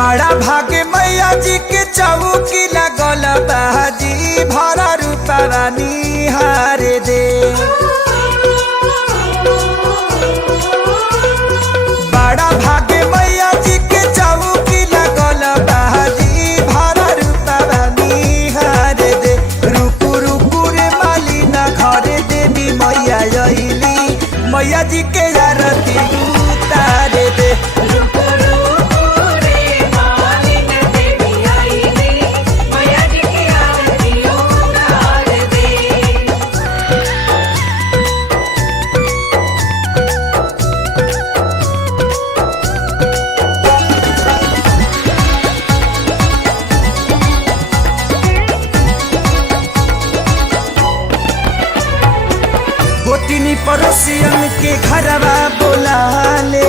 बड़ा भाग्य मैया जी के चौकी लगल बाजी भरा रूपवा निहार दे। बड़ा भाग्य मैया जी के चौकी लगल बाजी भरा रूपवा निहार दे। रुकु रुकु रे मालिना घर देवी मैया अइली मैया जी के आरती उतार दे। गोतिनी पड़ोसियन के घरवा बोला ले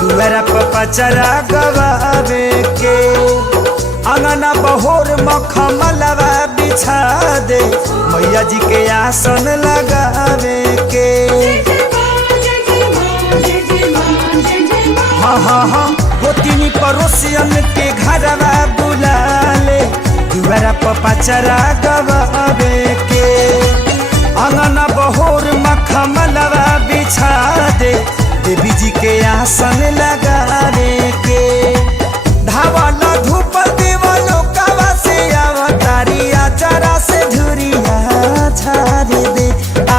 दुआरा पर पचरा गवावे के। अंगना बहोर मखमलवा बिछा दे मैया जी के आसन लगावे के। हाँ हाँ हाँ गोतिनी पड़ोसियन के घरवा बुला ले दुआरा पर पचरा गवावे के। अंगना बहोर मखमलवा बिछा दे देवी जी के आसन लगाने के। धावल धूप देवलो कवा से अवतारिया चरा से धुरिया झाड़ दे।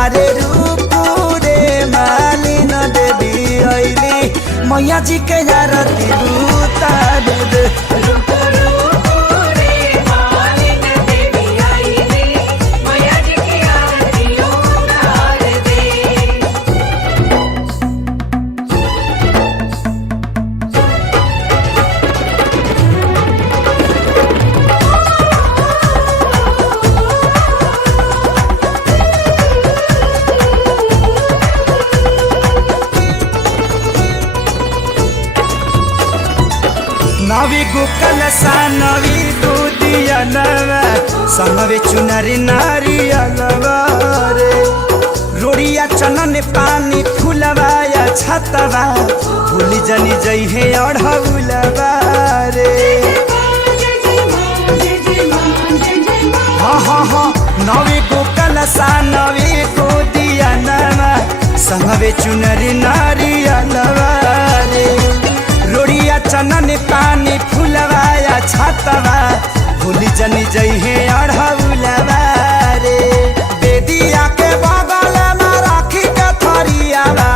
अरे रूपू रे मालिन देवी अइली मैया जी के आरती उतार दे। नवी गुकल सा नवी दूधिया नवा संगवे चुनरी नारियलवा रे। रोड़िया चनन पानी फुलवाया छतवा भूली जनी जइहे अढ़ौलवा रे। हाँ हाँ हाँ नवी गुकल सा नवी दूधिया नवा संगवे चुनरी नारियलवा रे। रोड़िया चनन पानी फुलवाया छतवा भूली जनी जइहे अढ़ौलवा रे। बेदिया के बगल में राखी के थरियावा